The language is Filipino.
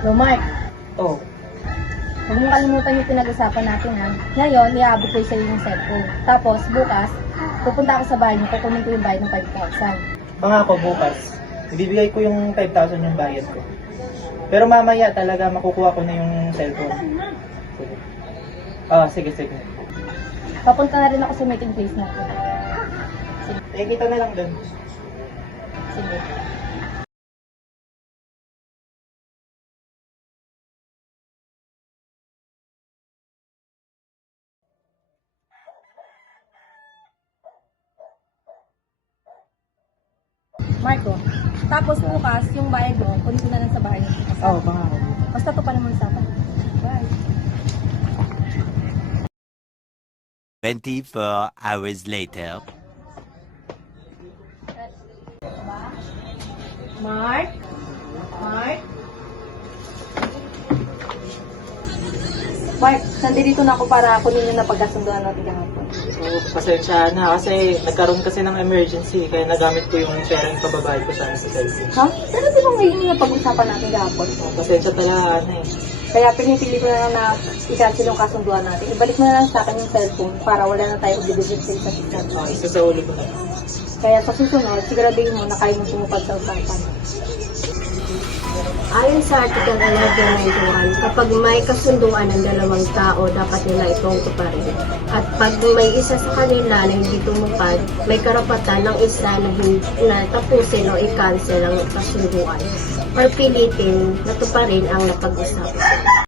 So, Mark, Oh, huwag mong kalimutan yung pinag-usapan natin ha. Ngayon, iabot ko sa'yo yung cellphone. Tapos, bukas, pupunta ako sa bahay niyo, kukunin ko yung bayad ng 5,000. pangako bukas, ibibigay ko yung 5,000 yung bayad ko. Pero mamaya talaga makukuha ko na yung cellphone. Sige. Sige, sige. Papunta na rin ako sa meeting place natin. Sige. Kita na lang dun. Sige. Marco, tapos bukas, yung bayad mo, kunin ko na lang sa bahay niyo. Pangako. Basta to pa naman usapan. Bye. 24 hours later. Mark? Mark? Mark, nandito na ako para kunin yung napagkasunduan natin kahapon. So, pasensya na kasi nagkaroon kasi ng emergency kaya nagamit ko yung pera yung pababayad ko sana sa cellphone. Ha? Pero di ba ngayon yung napag-usapan natin kahapon? Pasensya talaga ano eh. Kaya pinipili ko na lang na i-cancel yung kasunduan natin. Ibalik mo na lang sa akin yung cellphone para wala na tayo obligasyon sa isa't isa. Isa sa uli ko na. Kaya sa susunod, siguraduhin mo na kaya mong tumupad sa usapan. Ayon sa Article 1191, kapag may kasunduan ng dalawang tao, dapat nila itong tuparin. At pag may isa sa kanila na hindi tumupad, may karapatan ng isa na tapusin o i-cancel ang kasunduan or pilitin na tuparin ang napag-usapan.